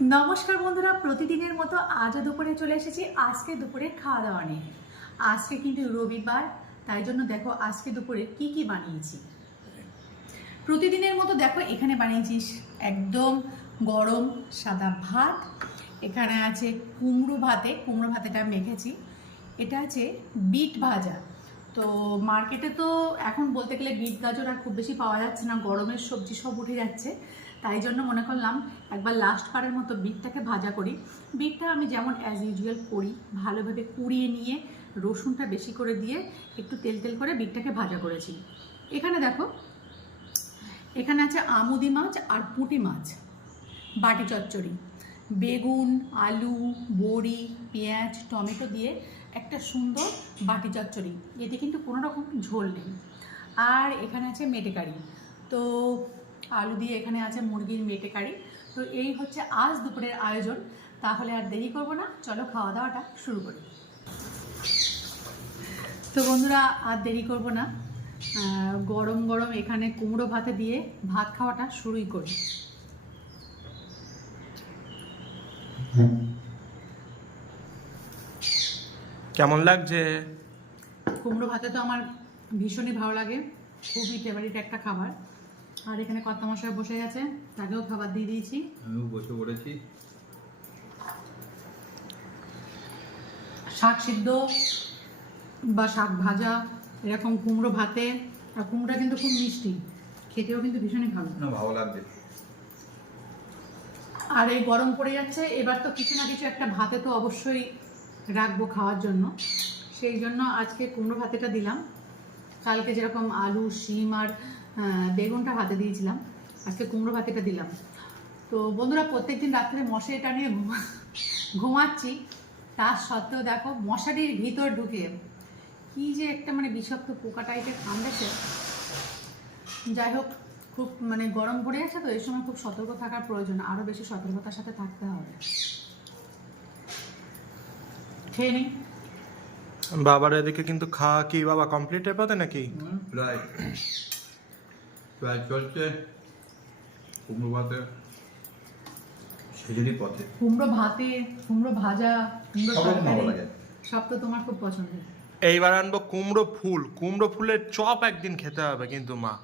নমস্কার বন্ধুরা, প্রতিদিনের মতো আজও দুপুরে চলে এসেছি আজকে দুপুরে খাওয়া দাওয়া নিয়ে। আজকে কিন্তু রবিবার, তাই জন্য দেখো আজকে দুপুরে কি কি বানিয়েছি। প্রতিদিনের মতো দেখো এখানে বানিয়েছি একদম গরম সাদা ভাত, এখানে আছে কুমড়ো ভাতেটা মেখেছি, এটা আছে বিট ভাজা। তো মার্কেটে তো এখন বলতে গেলে বিট গাজর আর খুব বেশি পাওয়া যাচ্ছে না, গরমের সবজি সব উঠে যাচ্ছে, তাই জন্য মনে করলাম একবার লাস্ট বারের মতো বিটটাকে ভাজা করি। বিটটা আমি যেমন অ্যাজ ইউজুয়াল করি, ভালোভাবে কুড়িয়ে নিয়ে রসুনটা বেশি করে দিয়ে একটু তেল তেল করে বিটটাকে ভাজা করেছি। এখানে দেখো এখানে আছে আমুদি মাছ আর পুঁটি মাছ, বাটি চচ্চড়ি, বেগুন, আলু, বড়ি, পেঁয়াজ, টমেটো দিয়ে একটা সুন্দর বাটি চচ্চড়ি, এতে কিন্তু কোনো রকম ঝোল নেই। আর এখানে আছে মেটে কারি, তো আলু দিয়ে এখানে আছে মুরগির মেটে কারি। তো এই হচ্ছে আজ দুপুরের আয়োজন। তাহলে আর দেরি করব না, চলো খাওয়া দাওয়াটা শুরু করি। তো বন্ধুরা আর দেরি করব না, গরম গরম এখানে কুমড়ো ভাতে দিয়ে ভাত খাওয়াটা শুরুই করি। কেমন লাগছে? কুমড়ো ভাতে তো আমার ভীষণই ভালো লাগে, খুবই ফেভারিট একটা খাবার। আর এখানে কর্তা মশাই বসে গেছে, তাকেও খাবার দিয়ে দিয়েছি। আমিও বসে পড়েছি। শাক সিদ্ধ বা শাক ভাজা, এরকম কুমড়ো ভাতে, আর কুমড়োটা কিন্তু খুব মিষ্টি, খেতেও কিন্তু ভীষণই ভালো। না, ভালো লাগছে। আর এই গরম পড়ে যাচ্ছে, এবার তো কিছু না কিছু একটা ভাতে তো অবশ্যই রাখবো খাওয়ার জন্য, সেই জন্য আজকে কুমড়ো ভাতেটা দিলাম। কালকে যেরকম আলু, শিম আর বেগুনটা ভাতে দিয়েছিলাম, আজকে কুমড়ো ভাতেটা দিলাম। তো বন্ধুরা, প্রত্যেকদিন রাত্রে মশারিটা নিয়ে ঘুমাচ্ছি, তার সত্ত্বেও দেখো মশারির ভিতর ঢুকে কি যে একটা বিষাক্ত পোকা টাইপের কামড়েছে। যাই হোক, খুব গরম পড়ে যাচ্ছে, তো এই সময় খুব সতর্ক থাকার প্রয়োজন, আরও বেশি সতর্কতার সাথে থাকতে হবে। খেয়ে নিই। বাবার এদিকে কিন্তু খাওয়া কি বাবা কমপ্লিট হয়ে পাতে নাকি? প্রায় প্রায় চলছে কুমড়ো ভাতে সেজেরই পথে। কুমড়ো ভাতে, কুমড়ো ভাজা, কুমড়ো সব রকম ভালো তরকারি, লাগে। সব তো তোমার খুব পছন্দের। এইবার আনবো কুমড়ো ফুলের চপ একদিন খেতে হবে কিন্তু মা।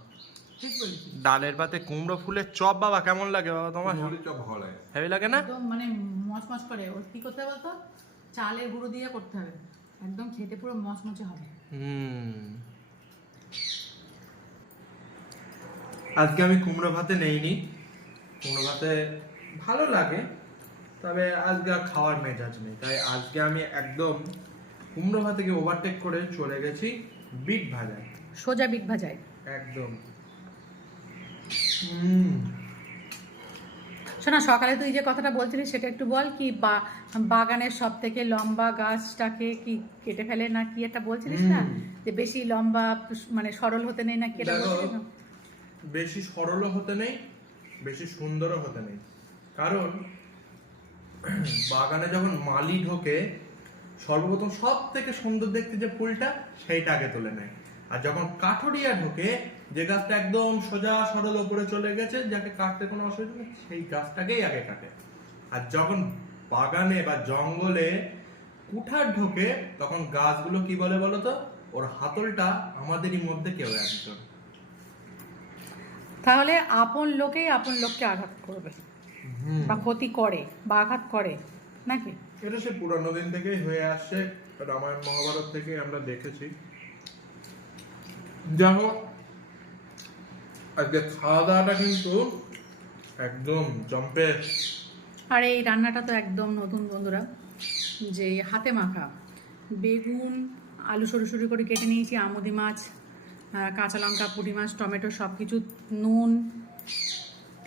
ঠিক বলেছি, ডালের পাতে কুমড়ো ফুলের চপ বাবা কেমন লাগে বাবা তোমার? কুমড়োর চপ ভালো লাগে। হেভি লাগে না? একদম মচমচ করে। ওর কি করতে হবে বলতো, চালের গুঁড়ো দিয়ে করতে হবে, একদম খেতে পুরো মচমচে হবে। আজকে আমি কুমড়ো ভাতে নেইনি, কুমড়ো ভাতে ভালো লাগে, তবে আজকে আর খাওয়ার মেজাজ নেই, তাই আজকে আমি একদম কুমড়ো ভাতেকে ওভারটেক করে চলে গেছি বিট ভাজায়। সোজা বিট ভাজায় একদম শোনা, সকালে তুই যে কথাটা বলছিলি সেটা একটু বল। কি বাগানের সব থেকে লম্বা গাছটাকে কি কেটে ফেলে না কি একটা বলছিলিস না, যে বেশি লম্বা সরল হতে নেই না কি এটা বলছিলিস না? বেশি সরলও হতে নেই, বেশি সুন্দরও হতে নেই, কারণ বাগানে যখন মালি ঢোকে সর্বপ্রথম সব থেকে সুন্দর দেখতে যে ফুলটা সেইটা আগে তুলে নেয়, আর যখন কাঠুরিয়া ঢোকে যে গাছটা একদম সোজা সরল উপরে চলে গেছে, যাকে কাটতে কোনো অসুবিধা নেই, সেই গাছটাকেই আগে কাটে। আর যখন বাগানে বা জঙ্গলে কুঠার ঢোকে তখন গাছগুলো কি বলে বলতো, ওর হাতলটা আমাদেরই মধ্যে কেউ একজন। তাহলে আপন লোকেই আপন লোককে আঘাত করবে বা ক্ষতি করে বা আঘাত করে নাকি? এটা সে পুরানো দিন থেকেই হয়ে আসছে, রামায়ণ মহাভারত থেকে আমরা দেখেছি। যা হোক, আজকে খাওয়া দাওয়াটা কিন্তু একদম জম্পে। আর এই রান্নাটা তো একদম নতুন বন্ধুরা, যে হাতে মাখা বেগুন, আলু সরু সরু করে কেটে নিয়েছি, আমুদি মাছ, কাঁচা লঙ্কা, পুঁটি মাছ, টমেটো, সব কিছু নুন,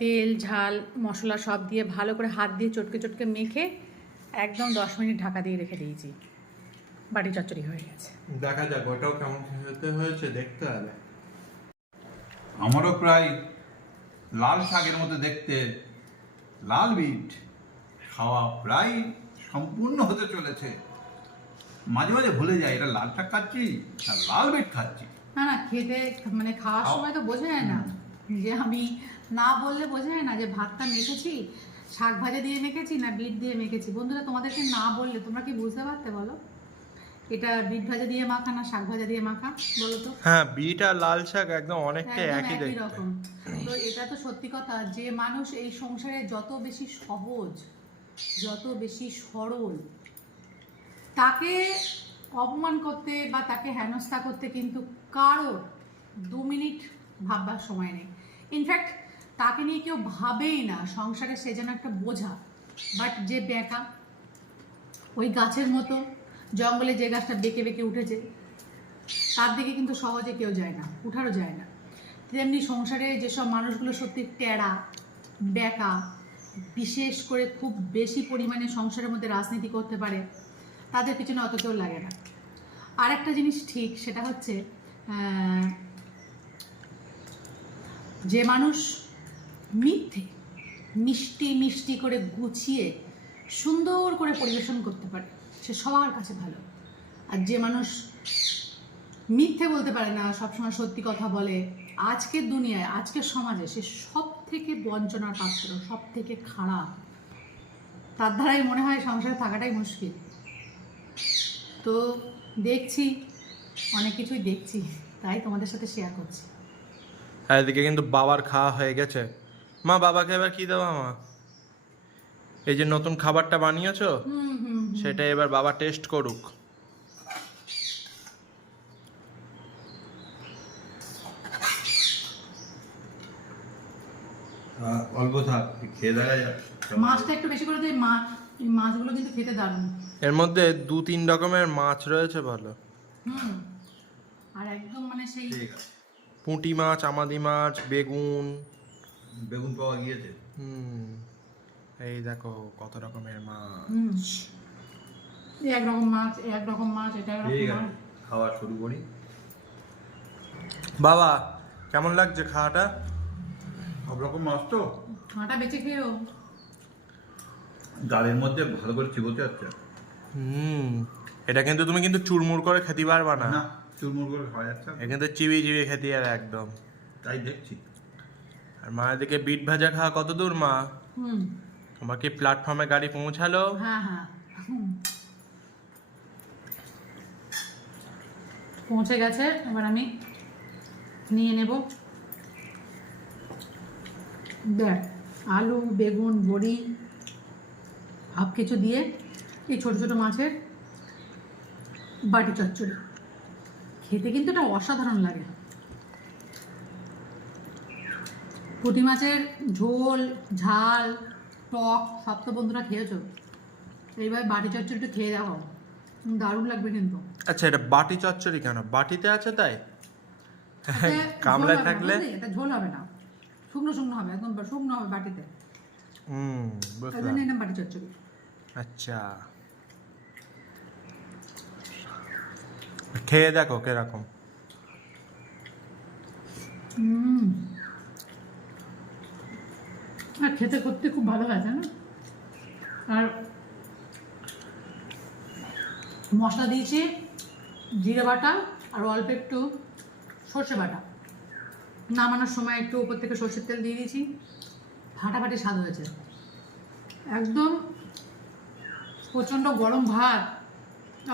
তেল, ঝাল, মশলা সব দিয়ে ভালো করে হাত দিয়ে চটকে চটকে মেখে একদম 10 মিনিট ঢাকা দিয়ে রেখে দিয়েছি। বাটি চচ্চড়ি হয়ে গেছে। দেখা যাক ওটাও কেমন খেতে হয়েছে, দেখতে হবে। আমারও প্রায় লাল শাকের মতো দেখতে লাল বিট খাওয়া প্রায় সম্পূর্ণ হতে চলেছে। মাঝে মাঝে ভুলে যাই এটা লাল শাক খাচ্ছি আর লাল বিট খাচ্ছি। না না, খেতে খাওয়ার সময় তো বোঝা যায় না, যে আমি না বললে বোঝা যায় না যে ভাতটা মেখেছি, শাক ভাজা দিয়ে মেখেছি না বিট দিয়ে মেখেছি বন্ধুরা, তোমাদেরকে না বললে তোমরা কি বুঝতে পারতে বলো? এটা বিট ভাজা দিয়ে মাখা না শাক ভাজা দিয়ে মাখা বলো তো? হ্যাঁ, বিট আর লাল শাক একদম অনেকটাই একদম একই একই দেখতে। রকম। তো এটা তো সত্যি কথা, যে মানুষ এই সংসারে যত বেশি সহজ, যত বেশি সরল, তাকে অপমান করতে বা তাকে হেনস্থা করতে কিন্তু কারোর 2 মিনিট ভাববার সময় নেই। ইনফ্যাক্ট তাকে নিয়ে কেউ ভাবেই না, সংসারে সে যেন একটা বোঝা। বাট যে বেঁকা, ওই গাছের মতো জঙ্গলে যে গাছটা বেঁকে বেঁকে উঠেছে, তার দিকে কিন্তু সহজে কেউ যায় না, উঠারও যায় না। তেমনি সংসারে যেসব মানুষগুলো সত্যি টেরা বেঁকা, বিশেষ করে খুব বেশি পরিমাণে সংসারের মধ্যে রাজনীতি করতে পারে, তাদের পিছনে অত কেউ লাগে না। আর একটা জিনিস ঠিক, সেটা হচ্ছে যে মানুষ মিথ্যে মিষ্টি মিষ্টি করে গুছিয়ে সুন্দর করে পরিবেশন করতে পারে, সে সবার কাছে ভালো। আর যে মানুষ মিথ্যে বলতে পারে না, সবসময় সত্যি কথা বলে, আজকের দুনিয়ায় আজকের সমাজে সে সব থেকে বঞ্চনার পাত্র, সব থেকে খারাপ। তার দ্বারাই মনে হয় সংসারে থাকাটাই মুশকিল। তো দেখছি, অনেক কিছুই দেখছি, তাই তোমাদের সাথে শেয়ার করছি। আর এদিকে কিন্তু বাবার খাওয়া হয়ে গেছে। মা, বাবাকে এবার কি দেবো মা? এই যে নতুন খাবারটা বানিয়েছো, হুম হুম হুম। সেটা এবার বাবা টেস্ট করুক। অল্প থাক, খেয়ে দেখা যাক। মাছটা একটু বেশি করে দিই, এই মাছগুলো কিন্তু খেতে দারুণ। এর মধ্যে 2-3 রকমের মাছ রয়েছে ভালো। হুম। আর একদম মানে সেই ঠিক আছে, পুঁটি মাছ, আমাদি মাছ, বেগুন। বেগুন পাওয়া গিয়েছে। এই দেখো কত রকমের মাছ। এই একরকম মাছ, একরকম মাছ, এটা ঠিক একরকম আছে, মাছ। খাওয়া শুরু করি। বাবা, কেমন লাগছে খাওয়াটা? সব রকম মাছ তো মাটা বেঁচে খেয়েও। ডালের মধ্যে ভালো করে চিবোতে যাচ্ছে। এটা কিন্তু তুমি কিন্তু চুরমুর করে খেতে পারবা না। না, চুরমুর করে খাওয়া যাচ্ছে না। এটা কিন্তু চিবিয়ে চিবিয়ে খেতে আর একদম। তাই দেখছি। আর মায়ের দিকে বিট ভাজা খাওয়া কত দূর মা? হুম। তোমার কি প্ল্যাটফর্মে গাড়ি পৌঁছালো? হ্যাঁ হ্যাঁ, পৌঁছে গেছে। এবার আমি নিয়ে নেব। দেখ, আলু, বেগুন, বড়ি সব কিছু দিয়ে এই ছোট ছোট মাছের বাটি চচ্চড়ি খেতে কিন্তু এটা অসাধারণ লাগে। পুঁটি মাছের ঝোল, ঝাল, টক সব তো বন্ধুরা খেয়েছো, এইবার বাটি চচ্চড়িটা খেয়ে দেখো, দারুণ লাগবে কিন্তু। আচ্ছা, এটা বাটি চচ্চড়ি কেন? বাটিতে আছে তাই? এতে কামলায় ঝোল হবে না, থাকলে? বুঝলি? এটা ঝোল হবে না, শুকনো শুকনো হবে, একদম শুকনো হবে বাটিতে, এই বুঝলাম। জন্য এটা বাটি চচ্চড়ি। আচ্ছা, খেয়ে দেখো কিরকম। আর খেতে করতে খুব ভালো লাগে না? আর মশলা দিয়েছি জিরে বাটা আর অল্প একটু সর্ষে বাটা, নামানোর সময় একটু উপর থেকে সর্ষের তেল দিয়ে দিয়েছি, ফাটাফাটি স্বাদ হয়েছে একদম। প্রচণ্ড গরম ভাত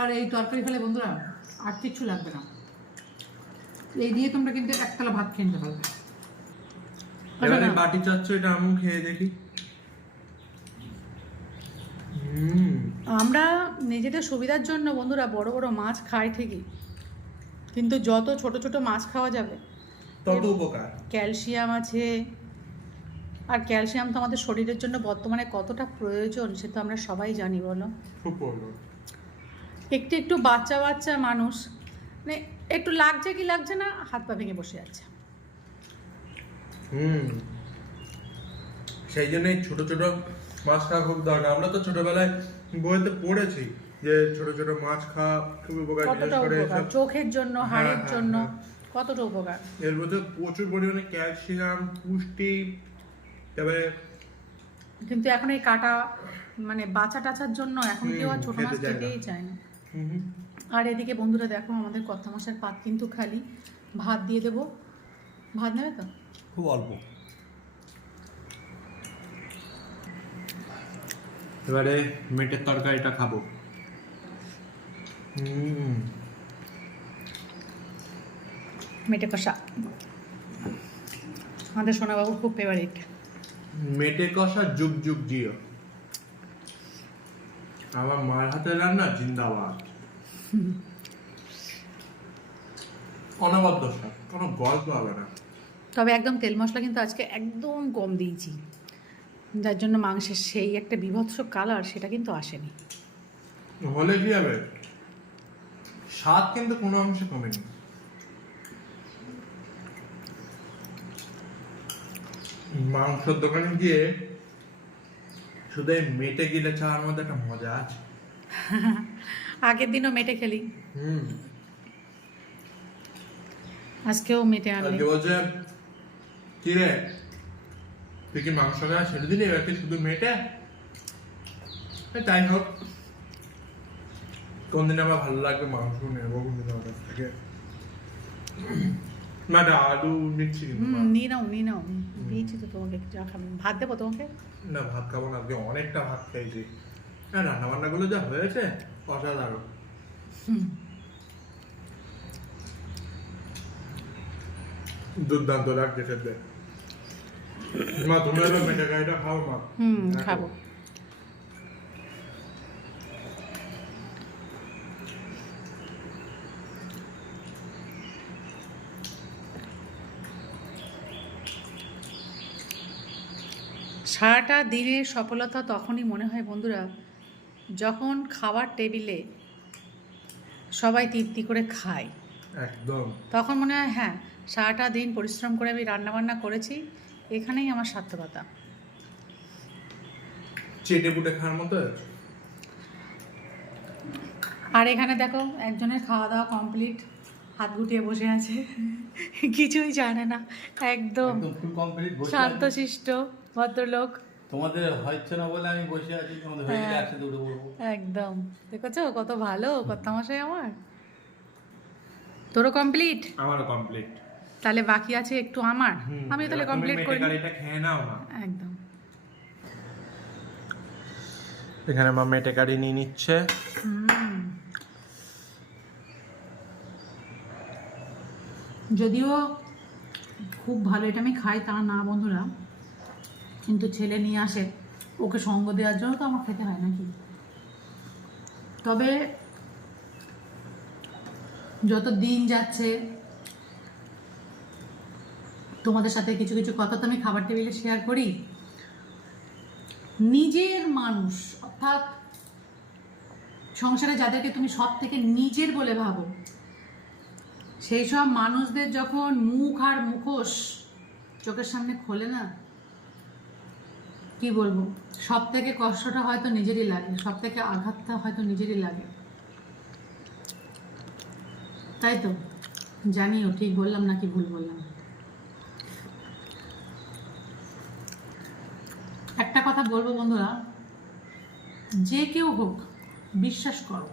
আর এই তরকারি খেলে বন্ধুরা আর কিচ্ছু লাগবে না, এই দিয়ে তোমরা কিন্তু একতলা ভাত খেয়ে নিতে পারবে। এবারে বাটি চচ্চড়িটা আমি খেয়ে দেখি। আমরা নিজেদের সুবিধার জন্য বন্ধুরা বড় বড় মাছ খাই ঠিকই, কিন্তু যত ছোট ছোট মাছ খাওয়া যাবে তত উপকার। ক্যালসিয়াম আছে, আর ক্যালসিয়াম তো আমাদের শরীরের জন্য বর্তমানে কতটা প্রয়োজন সে তো আমরা সবাই জানি, বলো? খুব প্রয়োজন। একটু একটু বাচ্চা বাচ্চা মানুষ মানে একটু লাগছে কি লাগছে না, হাত পা ভেঙে বসে আছে। সেই জন্যই ছোট ছোট মাছ খাওয়া খুব দরকার। আমরা তো ছোটবেলায় বইতে পড়েছি যে ছোট ছোট মাছ খাওয়া খুব উপকার, বিশেষ কতটা করে উপকার এসব- চোখের জন্য, হাড়ের হ্যাঁ, জন্য হ্যাঁ। কতটা উপকার। এর মধ্যে প্রচুর পরিমাণে ক্যালসিয়াম, পুষ্টি, তারপরে কিন্তু এখন এই কাটা মানে বাচ্চা টাচার জন্য এখন কেউ আর ছোট খেতে মাছ চায় না। খেতেই চায় না। আর এদিকে বন্ধুরা দেখো, আমাদের কর্তা মশাইয়ের পাত কিন্তু খালি, ভাত দিয়ে দেবো। ভাত নেবে তো? খুব অল্প। এবারে মেটের তরকারিটা খাবো। মেটে কষা আমাদের সোনাবাবুর খুব ফেভারিট। মেটে কষা যুগ যুগ জিও। আমার মার হাতের রান্না জিন্দাবাদ। অনবদ্য স্বাদ, কোনো গল্প হবে না। তবে একদম তেল মশলা কিন্তু আজকে একদম কম দিয়েছি, যার জন্য মাংসের সেই একটা বীভৎস কালার সেটা কিন্তু আসেনি। হলে কি হবে, স্বাদ কিন্তু কোনো অংশে কমেনি। মাংসের দোকানে গিয়ে শুধু এই মেটে গিলে চাওয়ার মধ্যে একটা মজা আছে। আগের দিনও মেটে খেলি, আজকেও মেটে আনলি। আজকে বলছে কি রে, তুই কি মাংস খাওয়া ছেড়ে দিলি, এবার কি শুধু মেটে? তাই হোক, কোনদিন আমার ভালো লাগবে মাংস নেবো কোনদিন আমার কাছ থেকে। না আলু নিচ্ছি কিন্তু। নিয়ে নাও দিয়েছি তো তোমাকে, যা খাবে। ভাত দেবো তোমাকে? না ভাত খাবো না, আজকে অনেকটা ভাত খেয়েছি। রান্না বান্না গুলো যা হয়েছে অসাধারণ। দুর্দান্ত লাগছে খেতে। মা তুমি এবার মেটে গাড়িটা খাও মা। খাবো। সারাটা দিনের সফলতা তখনই মনে হয় বন্ধুরা, যখন খাবার টেবিলে সবাই তৃপ্তি করে খায়, একদম তখন মনে হয় হ্যাঁ সারাটা দিন পরিশ্রম করে আমি রান্নাবান্না করেছি, এখানেই আমার সার্থকতা। চেটে পুটে খাওয়ার মতো। আর এখানে দেখো একজনের খাওয়া দাওয়া কমপ্লিট, হাত গুটিয়ে বসে আছে, কিছুই জানে না, একদম ফুল কমপ্লিট বসে আছি। শান্তশিষ্ট ভদ্রলোক। তোমাদের হচ্ছে না বলে আমি বসে আছি, তোমাদের হয়ে গেলে একসাথে উঠে পড়বো। একদম দেখেছো কত ভালো কর্তামশাই আমার। তোরও কমপ্লিট? আমারও কমপ্লিট। তাহলে বাকি আছে একটু আমার, আমি তাহলে কমপ্লিট করি। গাড়িটা খেয়ে নাও না। একদম। এখানে মা মেটে গাড়ি নিয়ে নিচ্ছে। যদিও খুব ভালো এটা আমি খাই তা না বন্ধুরা, কিন্তু ছেলে নিয়ে আসে, ওকে সঙ্গ দেওয়ার জন্য তো আমার খেতে হয় নাকি। তবে যত দিন যাচ্ছে তোমাদের সাথে কিছু কিছু কথা তো আমি খাবার টেবিলে শেয়ার করি। নিজের মানুষ অর্থাৎ সংসারে যাদেরকে তুমি সব থেকে নিজের বলে ভাবো, সেই সব মানুষদের যখন মুখ আর মুখোশ চোখের সামনে খোলে না, কি বলবো, সব থেকে কষ্টটা হয়তো নিজেরই লাগে, সব থেকে আঘাতটা হয়তো নিজেরই লাগে। তাই তো, জানিও ঠিক বললাম নাকি ভুল বললাম। একটা কথা বলবো বন্ধুরা, যে কেউ হোক বিশ্বাস করো,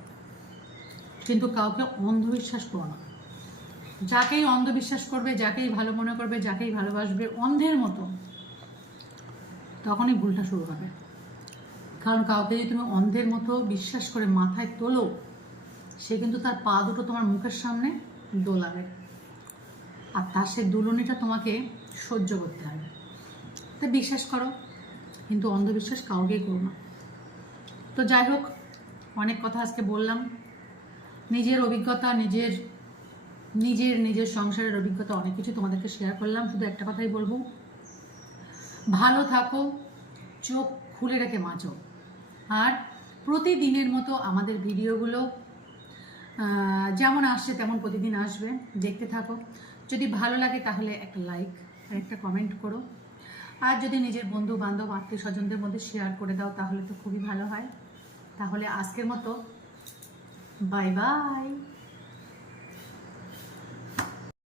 কিন্তু কাউকে অন্ধবিশ্বাস করো না। যাকেই অন্ধবিশ্বাস করবে, যাকেই ভালো মনে করবে, যাকেই ভালোবাসবে অন্ধের মতো, তখনই ভুলটা শুরু হবে। কারণ কাউকে যদি তুমি অন্ধের মতো বিশ্বাস করে মাথায় তোলো, সে কিন্তু তার পা দুটো তোমার মুখের সামনে দোলাবে, আর তার সে দুলুনিটা তোমাকে সহ্য করতে হবে। তাই বিশ্বাস করো, কিন্তু অন্ধবিশ্বাস কাউকেই করো না। তো যাই হোক, অনেক কথা আজকে বললাম, নিজের অভিজ্ঞতা, নিজের নিজের নিজের সংসারের অভিজ্ঞতা অনেক কিছু তোমাদেরকে শেয়ার করলাম। শুধু একটা কথাই বলবো, ভালো থাকো, চোখ খুলে রেখে বাঁচো, আর প্রতিদিনের মতো আমাদের ভিডিওগুলো যেমন আসছে তেমন প্রতিদিন আসবে, দেখতে থাকো। যদি ভালো লাগে তাহলে একটা লাইক আর একটা কমেন্ট করো, আর যদি নিজের বন্ধু বান্ধব আত্মীয় স্বজনদের মধ্যে শেয়ার করে দাও তাহলে তো খুবই ভালো হয়। তাহলে আজকের মতো বাই বাই।